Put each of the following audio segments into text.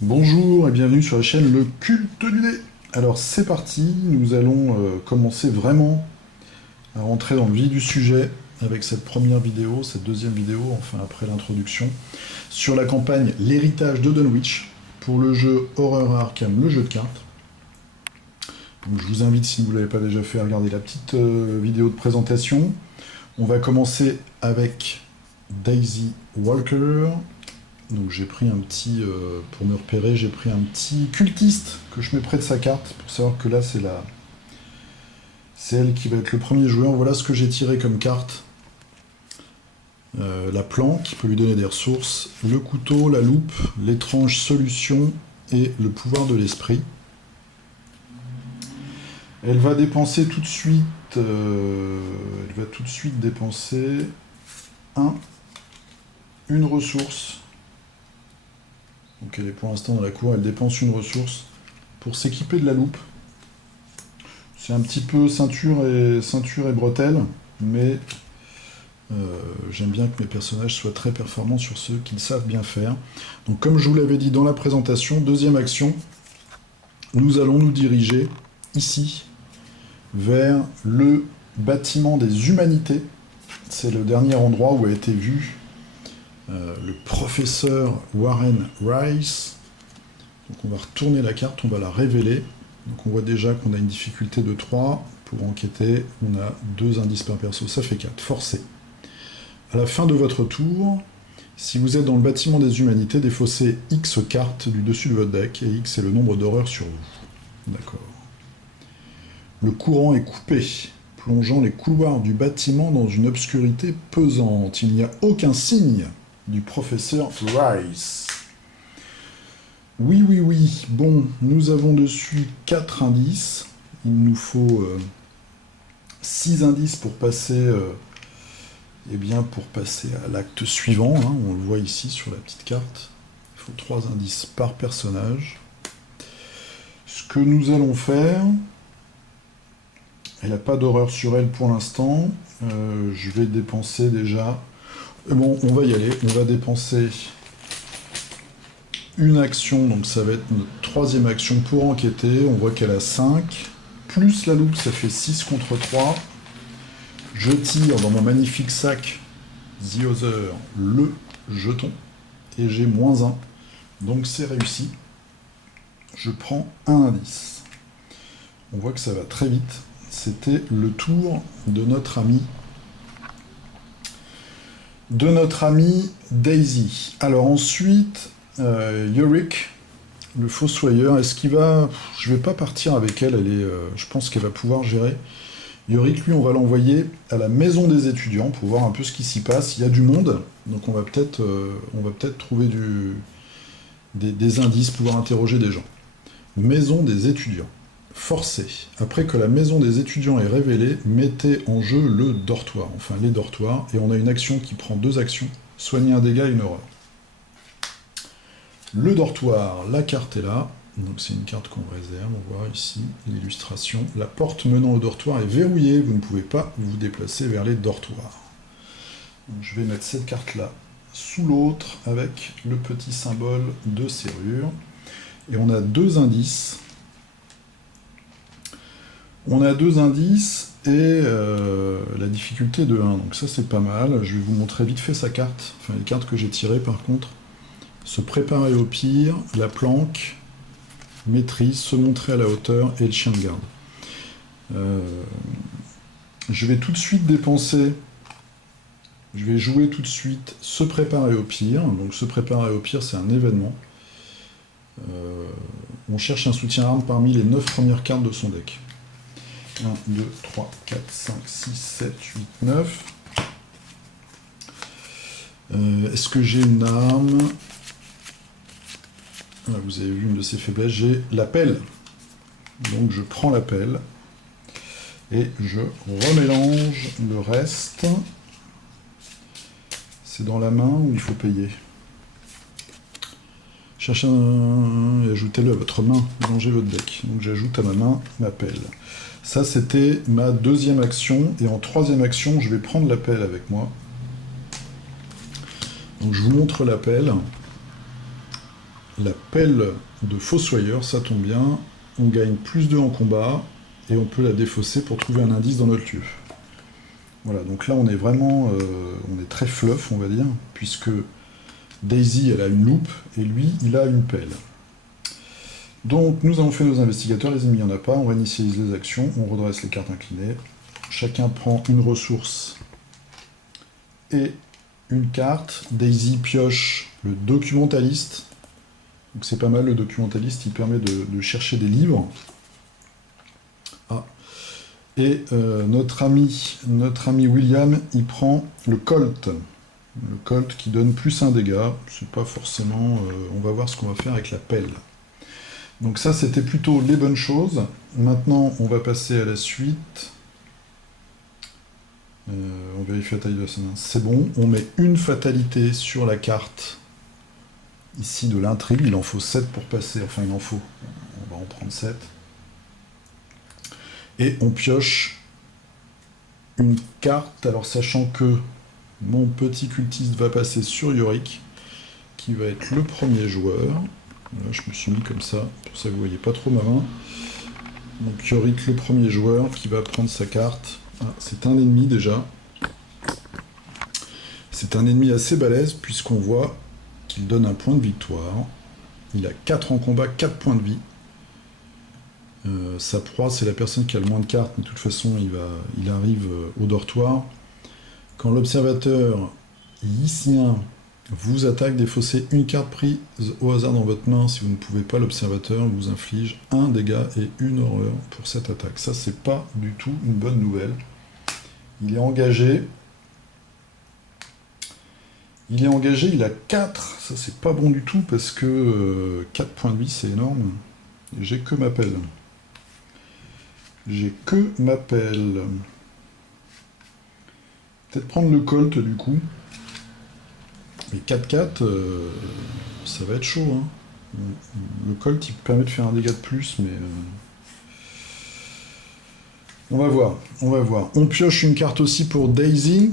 Bonjour et bienvenue sur la chaîne Le Culte du Dé. Alors c'est parti, nous allons commencer vraiment à rentrer dans le vif du sujet avec cette première vidéo, cette deuxième vidéo, enfin après l'introduction, sur la campagne L'héritage de Dunwich pour le jeu Horror à Arkham, le jeu de cartes. Donc, je vous invite, si vous ne l'avez pas déjà fait, à regarder la petite vidéo de présentation. On va commencer avec Daisy Walker. Donc j'ai pris un petit, pour me repérer, j'ai pris un petit cultiste que je mets près de sa carte, pour savoir que là c'est elle qui va être le premier joueur. Voilà ce que j'ai tiré comme carte. La planque, qui peut lui donner des ressources, le couteau, la loupe, l'étrange solution et le pouvoir de l'esprit. Elle va dépenser tout de suite, dépenser une ressource. Donc elle est pour l'instant dans la cour, elle dépense une ressource pour s'équiper de la loupe. C'est un petit peu ceinture et bretelle, mais j'aime bien que mes personnages soient très performants sur ce qu'ils savent bien faire. Donc comme je vous l'avais dit dans la présentation, deuxième action, nous allons nous diriger ici vers le bâtiment des humanités. C'est le dernier endroit où a été vu le professeur Warren Rice. Donc on va retourner la carte, on va la révéler. Donc on voit déjà qu'on a une difficulté de 3. Pour enquêter, on a 2 indices par perso, ça fait 4. Forcé. À la fin de votre tour, si vous êtes dans le bâtiment des humanités, défaussez X cartes du dessus de votre deck, et X est le nombre d'horreurs sur vous. D'accord. Le courant est coupé, plongeant les couloirs du bâtiment dans une obscurité pesante. Il n'y a aucun signe du professeur Rice. Oui. Bon, nous avons dessus 4 indices. Il nous faut 6 indices pour passer, pour passer à l'acte suivant. Hein. On le voit ici sur la petite carte. Il faut 3 indices par personnage. Ce que nous allons faire... Elle n'a pas d'horreur sur elle pour l'instant. Je vais dépenser déjà... Bon, on va y aller. On va dépenser une action, donc ça va être notre 3e action pour enquêter. On voit qu'elle a 5. Plus la loupe, ça fait 6 contre 3. Je tire dans mon magnifique sac The Other le jeton. Et j'ai -1. Donc c'est réussi. Je prends un indice. On voit que ça va très vite. C'était le tour de notre amie Daisy. Alors ensuite, Yorick, le fossoyeur, est-ce qu'il va... Je vais pas partir avec elle, je pense qu'elle va pouvoir gérer. Yorick, lui, on va l'envoyer à la maison des étudiants pour voir un peu ce qui s'y passe. Il y a du monde, donc on va peut-être trouver des indices, pouvoir interroger des gens. Maison des étudiants. Forcé. Après que la maison des étudiants est révélée, mettez en jeu le dortoir, enfin les dortoirs, et on a une action qui prend 2 actions, soigner un dégât et une horreur. Le dortoir, la carte est là, donc c'est une carte qu'on réserve, on voit ici l'illustration. La porte menant au dortoir est verrouillée, vous ne pouvez pas vous déplacer vers les dortoirs. Donc je vais mettre cette carte-là sous l'autre avec le petit symbole de serrure, et on a 2 indices. On a 2 indices et la difficulté de 1, donc ça c'est pas mal. Je vais vous montrer vite fait sa carte, enfin les cartes que j'ai tirées par contre. Se préparer au pire, la planque, maîtrise, se montrer à la hauteur et le chien de garde. Je vais tout de suite dépenser, je vais jouer tout de suite se préparer au pire. Donc se préparer au pire c'est un événement. On cherche un soutien arme parmi les 9 premières cartes de son deck. 1, 2, 3, 4, 5, 6, 7, 8, 9. Est-ce que j'ai une arme? Là, vous avez vu une de ses faiblesses, j'ai la pelle. Donc je prends la pelle et je remélange le reste. C'est dans la main ou il faut payer? Cherchez et ajoutez-le à votre main, mélangez votre deck. Donc j'ajoute à ma main ma pelle. Ça, c'était ma 2e action. Et en 3e action, je vais prendre la pelle avec moi. Donc, je vous montre la pelle. la pelle de Fossoyeur, ça tombe bien. On gagne plus 2 en combat, et on peut la défausser pour trouver un indice dans notre lieu. Voilà, donc là on est vraiment, on est très fluff, on va dire, puisque Daisy, elle a une loupe, et lui, il a une pelle. Donc nous avons fait nos investigateurs, les ennemis, il n'y en a pas, on réinitialise les actions, on redresse les cartes inclinées. Chacun prend une ressource et une carte. Daisy pioche le documentaliste. Donc c'est pas mal, le documentaliste, il permet de chercher des livres. Ah. Et notre ami William, il prend le Colt. Le Colt qui donne plus un dégât. C'est pas forcément... on va voir ce qu'on va faire avec la pelle. Donc ça, c'était plutôt les bonnes choses. Maintenant, on va passer à la suite. On vérifie la taille de la semaine. C'est bon, on met une fatalité sur la carte ici de l'intrigue. Il en faut 7 pour passer. Enfin, il en faut. On va en prendre 7. Et on pioche une carte. Alors, sachant que mon petit cultiste va passer sur Yorick, qui va être le premier joueur. Là, je me suis mis comme ça, pour ça que vous voyez pas trop ma main. Donc Yorick, le premier joueur, qui va prendre sa carte. Ah, c'est un ennemi déjà. C'est un ennemi assez balèze, puisqu'on voit qu'il donne un point de victoire. Il a 4 en combat, 4 points de vie. Sa proie, c'est la personne qui a le moins de cartes, mais de toute façon, il arrive au dortoir. Quand l'observateur Yissien vous attaque, défaussez une carte prise au hasard dans votre main. Si vous ne pouvez pas, l'observateur vous inflige un dégât et une horreur pour cette attaque. Ça, c'est pas du tout une bonne nouvelle. Il est engagé. Il a 4. Ça, c'est pas bon du tout parce que 4 points de vie, c'est énorme. Et j'ai que ma pelle. Peut-être prendre le Colt du coup. Mais 4-4, ça va être chaud. Hein. Le Colt, il permet de faire un dégât de plus, mais... On va voir. On pioche une carte aussi pour Daisy.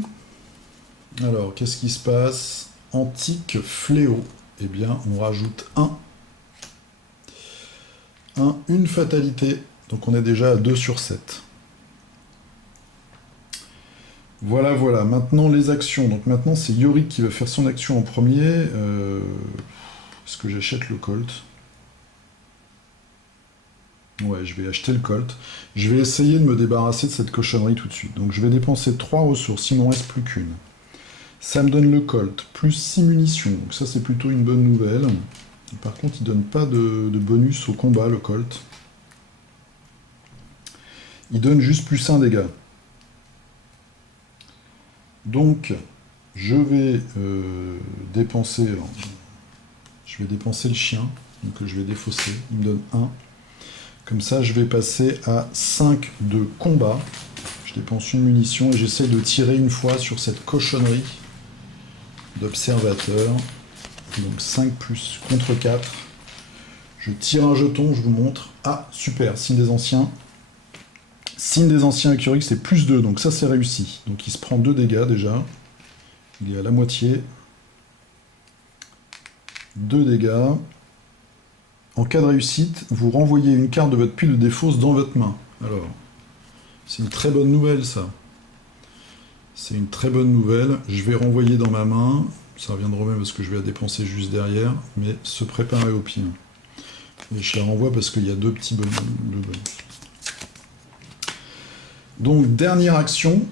Alors, qu'est-ce qui se passe? Antique fléau. Eh bien, on rajoute une fatalité. Donc on est déjà à 2 sur 7. Voilà. Maintenant, les actions. Donc maintenant, c'est Yorick qui va faire son action en premier. Est-ce que j'achète le Colt? Ouais, je vais acheter le Colt. Je vais essayer de me débarrasser de cette cochonnerie tout de suite. Donc je vais dépenser 3 ressources, il m'en reste plus qu'une. Ça me donne le Colt, plus 6 munitions. Donc ça, c'est plutôt une bonne nouvelle. Par contre, il donne pas de bonus au combat, le Colt. Il donne juste plus 1 dégât. Donc, je vais dépenser... Alors, je vais dépenser le chien, donc je vais défausser. Il me donne 1. Comme ça, je vais passer à 5 de combat. Je dépense une munition et j'essaie de tirer une fois sur cette cochonnerie d'observateur. Donc 5 plus contre 4. Je tire un jeton, je vous montre. Ah, super, signe des anciens. Signe des anciens avec Yorick, c'est plus 2, donc ça c'est réussi. Donc il se prend 2 dégâts déjà. Il est à la moitié. 2 dégâts. En cas de réussite, vous renvoyez une carte de votre pile de défausse dans votre main. Alors, c'est une très bonne nouvelle ça. C'est une très bonne nouvelle. Je vais renvoyer dans ma main. Ça reviendra même parce que je vais la dépenser juste derrière. Mais se préparer au pire. Et je la renvoie parce qu'il y a 2 petits bonus. Donc, dernière action.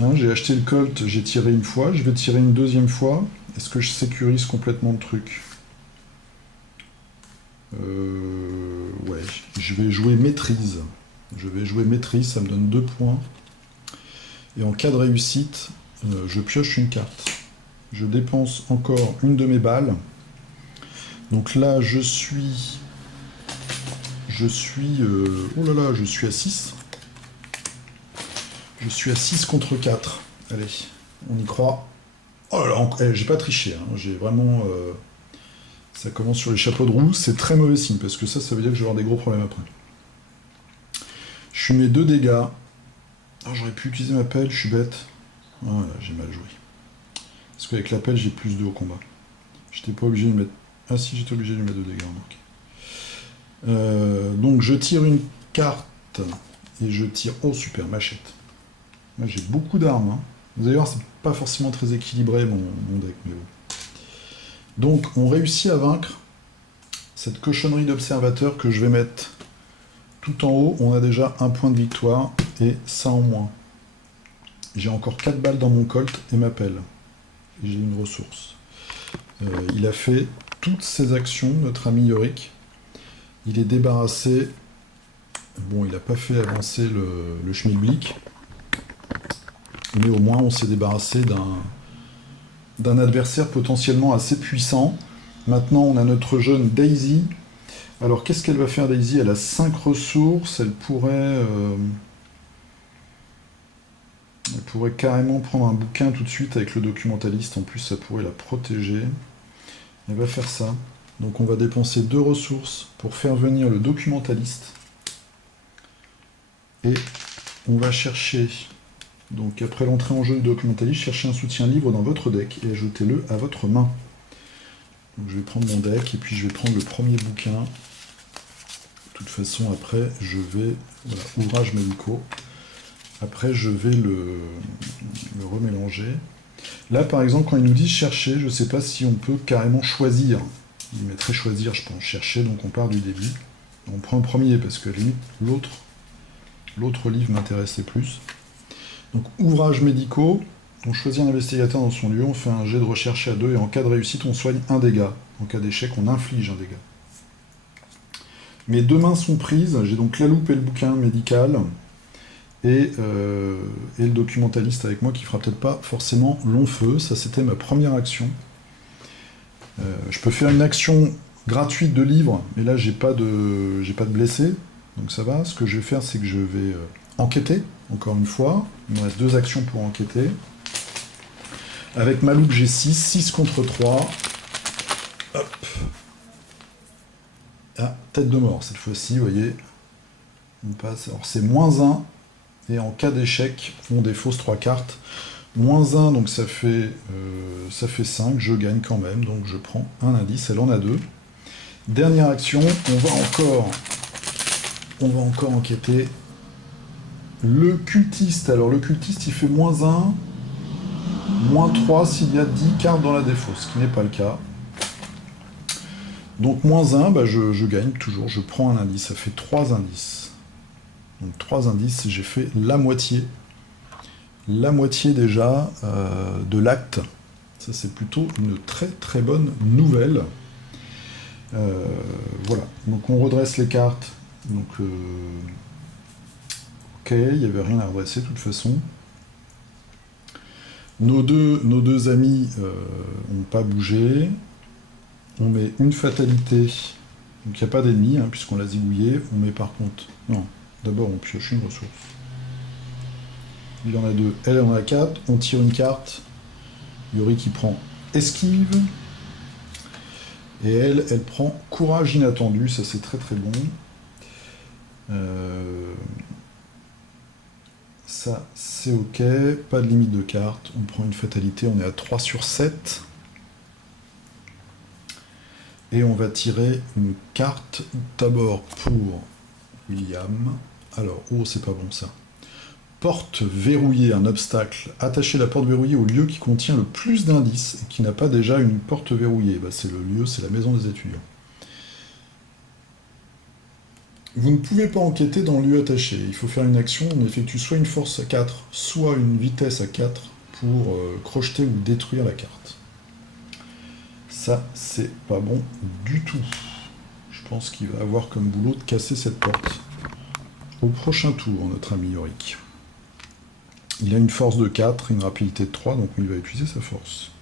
Hein, j'ai acheté le Colt, j'ai tiré une fois. Je vais tirer une deuxième fois. Est-ce que je sécurise complètement le truc? Ouais, je vais jouer maîtrise. Ça me donne 2 points. Et en cas de réussite, je pioche une carte. Je dépense encore une de mes balles. Donc là, je suis oh là là, je suis à 6. Je suis à 6 contre 4. Allez, on y croit. Oh là là, j'ai pas triché. Hein. J'ai vraiment... ça commence sur les chapeaux de roue. C'est très mauvais signe, parce que ça veut dire que je vais avoir des gros problèmes après. Je suis mes 2 dégâts. Oh, j'aurais pu utiliser ma pelle, je suis bête. Oh là, j'ai mal joué. Parce qu'avec la pelle, j'ai plus 2 au combat. J'étais pas obligé de mettre... Ah si, j'étais obligé de lui mettre 2 dégâts, remarque. Donc je tire une carte, et je tire... Oh super, machette. Moi j'ai beaucoup d'armes. Hein. D'ailleurs, c'est pas forcément très équilibré mon deck, mais bon. Donc on réussit à vaincre cette cochonnerie d'observateur que je vais mettre tout en haut. On a déjà un point de victoire, et ça en moins. J'ai encore 4 balles dans mon colt et ma pelle. Et j'ai une ressource. Il a fait toutes ses actions, notre ami Yorick. Il est débarrassé. Bon, il n'a pas fait avancer le schmilblick. Mais au moins, on s'est débarrassé d'un adversaire potentiellement assez puissant. Maintenant, on a notre jeune Daisy. Alors, qu'est-ce qu'elle va faire, Daisy? Elle a 5 ressources. Elle pourrait carrément prendre un bouquin tout de suite avec le documentaliste. En plus, ça pourrait la protéger. Elle va faire ça. Donc, on va dépenser 2 ressources pour faire venir le documentaliste. Et on va chercher... Donc après l'entrée en jeu du documentaliste, cherchez un soutien livre dans votre deck et ajoutez-le à votre main. Donc je vais prendre mon deck et puis je vais prendre le premier bouquin. De toute façon après je vais... Voilà, ouvrages médicaux. Après je vais le remélanger. Là par exemple quand il nous dit chercher, je ne sais pas si on peut carrément choisir. Il mettrait choisir, je pense, chercher, donc on part du début. On prend le premier parce que l'autre livre m'intéressait plus. Donc, ouvrages médicaux, on choisit un investigateur dans son lieu, on fait un jet de recherche à 2, et en cas de réussite, on soigne un dégât. En cas d'échec, on inflige un dégât. Mes 2 mains sont prises, j'ai donc la loupe et le bouquin médical, et le documentaliste avec moi qui fera peut-être pas forcément long feu. Ça, c'était ma première action. Je peux faire une action gratuite de livre, mais là, j'ai pas de blessé, donc ça va. Ce que je vais faire, c'est que je vais enquêter. Encore une fois, il me reste 2 actions pour enquêter. Avec ma loupe, j'ai 6 contre 3. Hop. Ah, tête de mort cette fois-ci, vous voyez. On passe. Alors c'est -1, et en cas d'échec, on défausse 3 cartes. -1, donc ça fait 5, je gagne quand même, donc je prends un indice, elle en a 2. Dernière action, on va encore enquêter. Le cultiste, alors le cultiste il fait -1, -3 s'il y a 10 cartes dans la défausse, ce qui n'est pas le cas. Donc -1, bah je gagne toujours, je prends un indice, ça fait 3 indices. Donc 3 indices, j'ai fait la moitié. La moitié déjà de l'acte. Ça c'est plutôt une très très bonne nouvelle. Voilà, donc on redresse les cartes. Donc ok, il n'y avait rien à redresser de toute façon. Nos deux amis n'ont pas bougé. On met une fatalité. Donc il n'y a pas d'ennemi, hein, puisqu'on l'a zigouillé. On met par contre... Non, d'abord on pioche une ressource. Il y en a 2, elle en a 4. On tire une carte. Yori qui prend esquive. Et elle prend courage inattendu. Ça c'est très très bon. Ça, c'est ok. Pas de limite de cartes. On prend une fatalité. On est à 3 sur 7. Et on va tirer une carte d'abord pour William. Alors, oh, c'est pas bon ça. Porte verrouillée, un obstacle. Attachez la porte verrouillée au lieu qui contient le plus d'indices et qui n'a pas déjà une porte verrouillée. Bah, c'est le lieu, c'est la maison des étudiants. Vous ne pouvez pas enquêter dans le lieu attaché. Il faut faire une action. On effectue soit une force à 4, soit une vitesse à 4 pour crocheter ou détruire la carte. Ça, c'est pas bon du tout. Je pense qu'il va avoir comme boulot de casser cette porte. Au prochain tour, notre ami Yorick. Il a une force de 4, une rapidité de 3, donc il va utiliser sa force.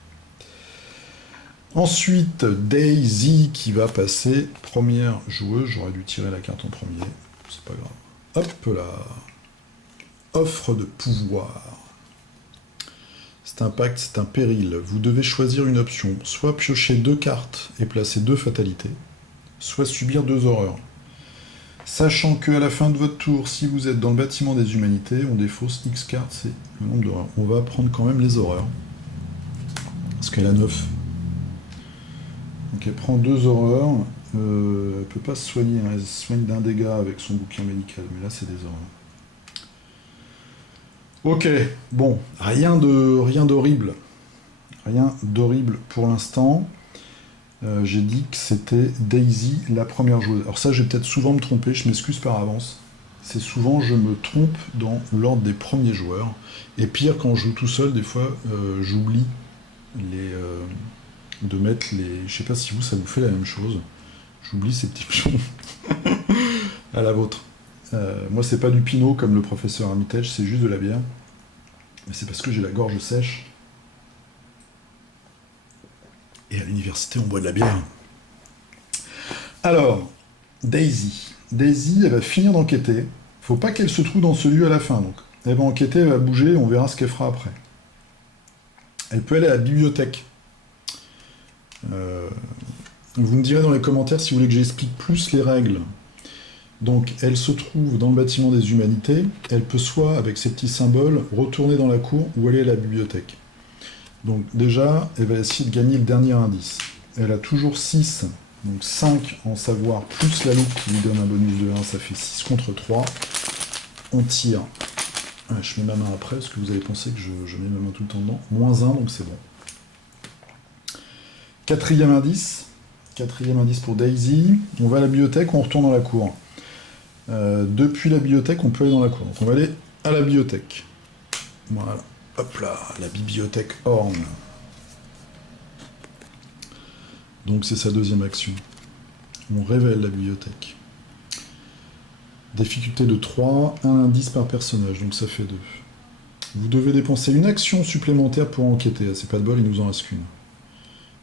Ensuite, Daisy qui va passer première joueuse. J'aurais dû tirer la carte en premier, c'est pas grave. Hop là. Offre de pouvoir. C'est un pacte, c'est un péril. Vous devez choisir une option. Soit piocher 2 cartes et placer 2 fatalités, soit subir 2 horreurs. Sachant qu'à la fin de votre tour, si vous êtes dans le bâtiment des humanités, on défausse X cartes, c'est le nombre d'horreurs. On va prendre quand même les horreurs. Parce qu'elle a 9. Donc elle prend 2 horreurs. Elle peut pas se soigner, hein. Elle se soigne d'un dégât avec son bouquin médical, mais là c'est des horreurs. Ok, bon, rien d'horrible. Rien d'horrible pour l'instant. J'ai dit que c'était Daisy la première joueuse. Alors ça, je vais peut-être souvent me tromper, je m'excuse par avance. C'est souvent, je me trompe dans l'ordre des premiers joueurs. Et pire, quand je joue tout seul, des fois, j'oublie de mettre les... Je sais pas si vous, ça vous fait la même chose. J'oublie ces petits pions à la vôtre. Moi, c'est pas du pinot comme le professeur Armitage, c'est juste de la bière. Mais c'est parce que j'ai la gorge sèche. Et à l'université, on boit de la bière. Alors, Daisy. Daisy, elle va finir d'enquêter. Faut pas qu'elle se trouve dans ce lieu à la fin, donc. Elle va enquêter, elle va bouger, on verra ce qu'elle fera après. Elle peut aller à la bibliothèque. Vous me direz dans les commentaires si vous voulez que j'explique plus les règles. Donc, elle se trouve dans le bâtiment des humanités. Elle peut soit, avec ses petits symboles, retourner dans la cour ou aller à la bibliothèque. Donc déjà, elle va essayer de gagner le dernier indice. Elle a toujours 6, donc 5 en savoir, plus la loupe qui lui donne un bonus de 1, ça fait 6 contre 3. On tire. Ouais, je mets ma main après, parce que vous avez pensé que je mets ma main tout le temps dedans. -1, donc c'est bon. Quatrième indice pour Daisy. On va à la bibliothèque, on retourne dans la cour. Depuis la bibliothèque, on peut aller dans la cour. Donc on va aller à la bibliothèque. Voilà. Hop là, la bibliothèque Horn. Donc c'est sa deuxième action. On révèle la bibliothèque. Difficulté de 3, un indice par personnage, donc ça fait 2. Vous devez dépenser une action supplémentaire pour enquêter. Ah, c'est pas de bol, il nous en reste qu'une.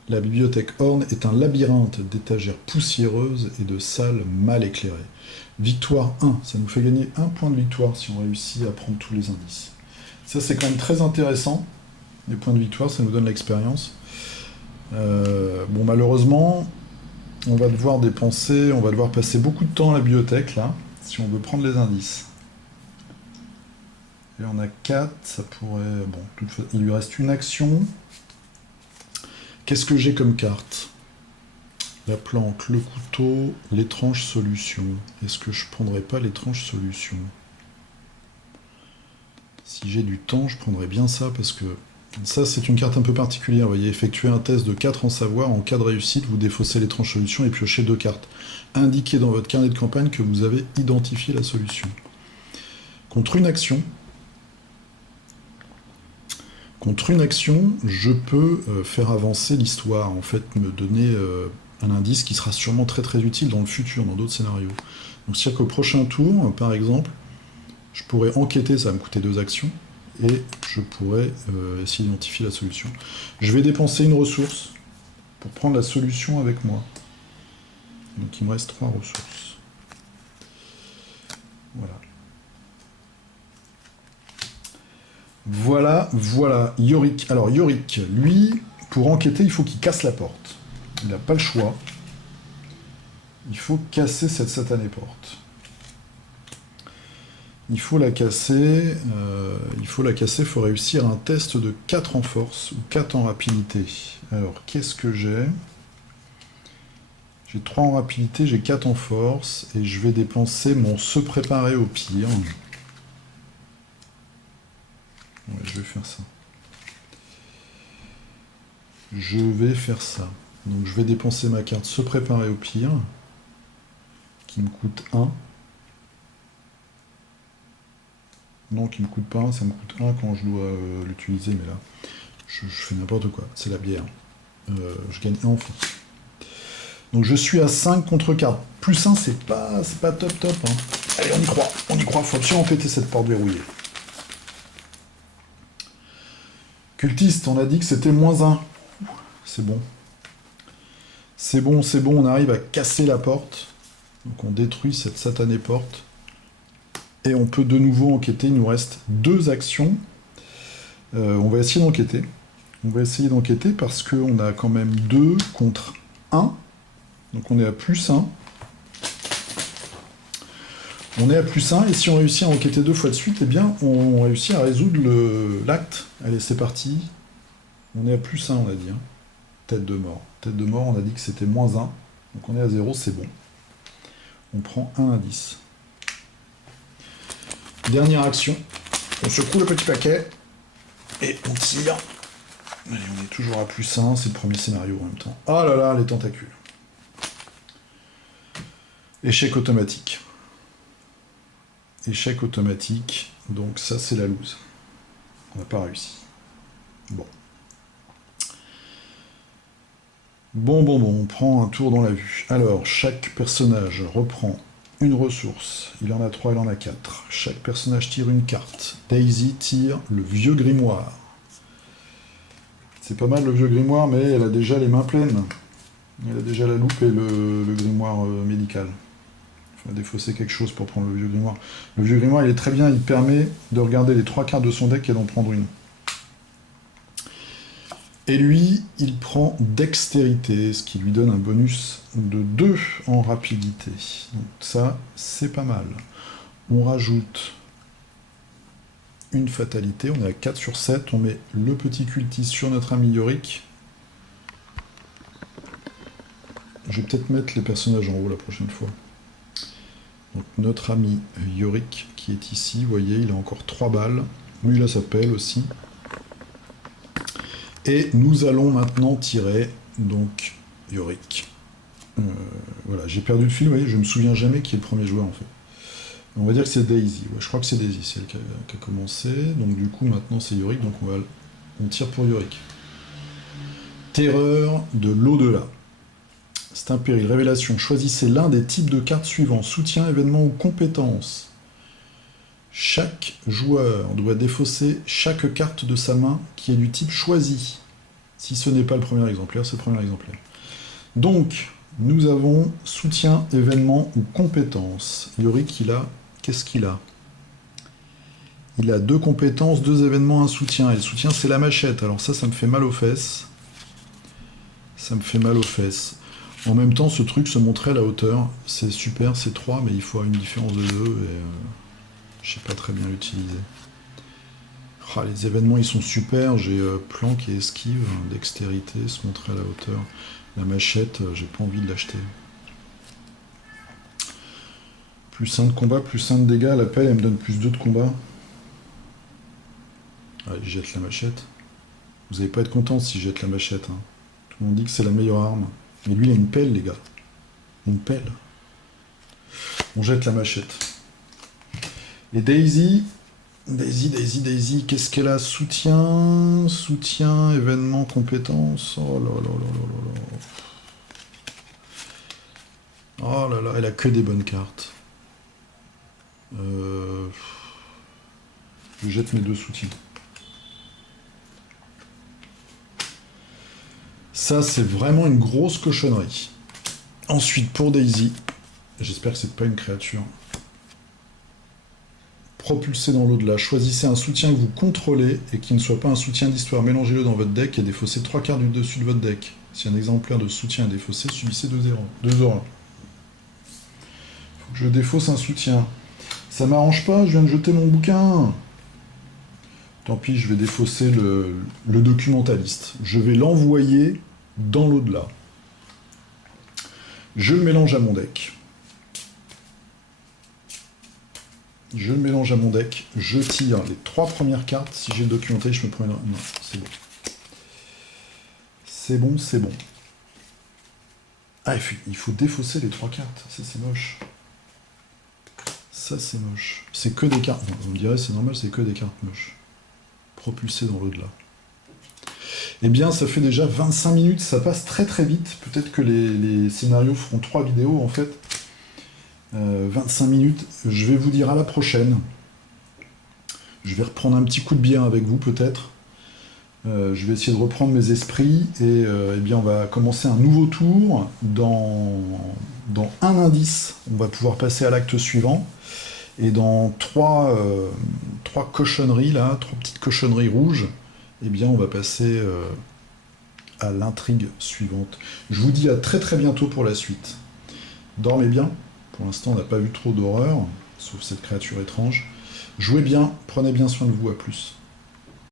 La bibliothèque Horn est un labyrinthe d'étagères poussiéreuses et de salles mal éclairées. Victoire 1, ça nous fait gagner 1 point de victoire si on réussit à prendre tous les indices. Ça, c'est quand même très intéressant. Les points de victoire, ça nous donne l'expérience. Bon, malheureusement, on va devoir passer beaucoup de temps à la bibliothèque, là, si on veut prendre les indices. Et on a 4, ça pourrait... Bon, il lui reste une action. Qu'est-ce que j'ai comme carte? La planque, le couteau, l'étrange solution. Est-ce que je prendrais pas l'étrange solution? Si j'ai du temps, je prendrais bien ça, parce que ça, c'est une carte un peu particulière. Vous voyez, effectuer un test de 4 en savoir. En cas de réussite, vous défaussez l'étrange solution et piochez 2 cartes. Indiquez dans votre carnet de campagne que vous avez identifié la solution. Contre une action, je peux faire avancer l'histoire, en fait, me donner un indice qui sera sûrement très très utile dans le futur, dans d'autres scénarios. Donc c'est-à-dire qu'au prochain tour, par exemple, je pourrais enquêter, ça va me coûter 2 actions, et je pourrais essayer d'identifier la solution. Je vais dépenser une ressource pour prendre la solution avec moi. Donc il me reste 3 ressources. Voilà, Yorick. Alors Yorick, lui, pour enquêter, il faut qu'il casse la porte. Il n'a pas le choix. Il faut casser cette satanée porte. Il faut la casser, il faut réussir un test de 4 en force ou 4 en rapidité. Alors, qu'est-ce que j'ai? J'ai 3 en rapidité, j'ai 4 en force, et je vais dépenser mon se préparer au pire. Ouais, je vais faire ça. Donc je vais dépenser ma carte se préparer au pire, qui me coûte 1. Non, qui me coûte pas 1, ça me coûte 1 quand je dois l'utiliser, mais là, je fais n'importe quoi, c'est la bière. Je gagne 1 en force. Donc je suis à 5 contre 4. Plus 1, c'est pas top, hein. Allez, on y croit, faut absolument péter cette porte verrouillée. Cultiste, on a dit que c'était -1. C'est bon. C'est bon, on arrive à casser la porte. Donc on détruit cette satanée porte. Et on peut de nouveau enquêter, il nous reste 2 actions. On va essayer d'enquêter. Parce qu'on a quand même 2 contre 1. Donc on est à +1. Et si on réussit à enquêter 2 fois de suite, eh bien on réussit à résoudre l'acte. Allez, c'est parti. On est à +1, on a dit. Hein. Tête de mort. Tête de mort, on a dit que c'était -1. Donc on est à 0, c'est bon. On prend un indice. Dernière action. On secoue le petit paquet. Et on tire. Allez, on est toujours à +1, c'est le premier scénario en même temps. Oh là là, les tentacules. Échec automatique. Échec automatique, donc ça c'est la loose. On n'a pas réussi. Bon. Bon, on prend un tour dans la vue. Alors, chaque personnage reprend une ressource. Il en a 3, il en a 4. Chaque personnage tire une carte. Daisy tire le vieux grimoire. C'est pas mal le vieux grimoire, mais elle a déjà les mains pleines. Elle a déjà la loupe et le grimoire médical. Il faut défausser quelque chose pour prendre le vieux grimoire. Le vieux grimoire, il est très bien, il permet de regarder les 3 cartes de son deck et d'en prendre une. Et lui, il prend dextérité, ce qui lui donne un bonus de 2 en rapidité. Donc ça, c'est pas mal. On rajoute une fatalité, on est à 4 sur 7, on met le petit cultiste sur notre ami Yorick. Je vais peut-être mettre les personnages en haut la prochaine fois. Donc notre ami Yorick qui est ici, vous voyez, il a encore 3 balles. Lui, il a sa pelle aussi. Et nous allons maintenant tirer, donc, Yorick. Voilà, j'ai perdu le fil, vous voyez, je me souviens jamais qui est le premier joueur, en fait. On va dire que c'est Daisy, ouais, je crois que c'est Daisy, c'est elle qui a commencé. Donc du coup, maintenant c'est Yorick, donc on tire pour Yorick. Terreur de l'au-delà. C'est un péril. Révélation. Choisissez l'un des types de cartes suivants. Soutien, événement ou compétence. Chaque joueur doit défausser chaque carte de sa main qui est du type choisi. Si ce n'est pas le premier exemplaire, c'est le premier exemplaire. Donc, nous avons soutien, événement ou compétence. Yorick, il a... Qu'est-ce qu'il a? Il a 2 compétences, 2 événements, 1 soutien. Et le soutien, c'est la machette. Alors ça me fait mal aux fesses. Ça me fait mal aux fesses. En même temps, ce truc se montrait à la hauteur. C'est super, c'est 3, mais il faut une différence de 2. Et je sais pas très bien l'utiliser. Ah, les événements, ils sont super. J'ai planque et esquive, dextérité, se montrer à la hauteur. La machette, j'ai pas envie de l'acheter. Plus 1 de combat, plus 1 de dégâts. La pelle, elle me donne plus 2 de combat. Allez, je jette la machette. Vous n'allez pas être content si je jette la machette. Hein. Tout le monde dit que c'est la meilleure arme. Mais lui, il a une pelle, les gars. Une pelle. On jette la machette. Et Daisy, qu'est-ce qu'elle a? Soutien, événement, compétence. Oh là là là là là là. Oh là là, elle a que des bonnes cartes. Je jette mes 2 soutiens. Ça, c'est vraiment une grosse cochonnerie. Ensuite, pour Daisy, j'espère que c'est pas une créature. Propulsé dans l'au-delà. Choisissez un soutien que vous contrôlez et qui ne soit pas un soutien d'histoire. Mélangez-le dans votre deck et défaussez 3 cartes du dessus de votre deck. Si un exemplaire de soutien est défaussé, subissez 2 erreurs. 2 erreurs. Faut que je défausse un soutien. Ça m'arrange pas, je viens de jeter mon bouquin. Tant pis, je vais défausser le documentaliste. Je vais l'envoyer dans l'au-delà. Je le mélange à mon deck. Je le mélange à mon deck. Je tire les 3 premières cartes. Si j'ai le documentaliste, je me prends une... Non, c'est bon. C'est bon, c'est bon. Ah, il faut défausser les 3 cartes. Ça, c'est moche. Ça, c'est moche. C'est que des cartes... Non, vous me direz, c'est normal, c'est que des cartes moches. Propulsé dans l'au-delà. Eh bien, ça fait déjà 25 minutes, ça passe très très vite. Peut-être que les scénarios feront 3 vidéos, en fait. 25 minutes, je vais vous dire à la prochaine. Je vais reprendre un petit coup de bière avec vous, peut-être. Je vais essayer de reprendre mes esprits, et eh bien, on va commencer un nouveau tour. Dans un indice, on va pouvoir passer à l'acte suivant. Et dans 3 cochonneries, là, 3 petites cochonneries rouges, eh bien, on va passer à l'intrigue suivante. Je vous dis à très très bientôt pour la suite. Dormez bien. Pour l'instant, on n'a pas vu trop d'horreur, sauf cette créature étrange. Jouez bien, prenez bien soin de vous, à plus.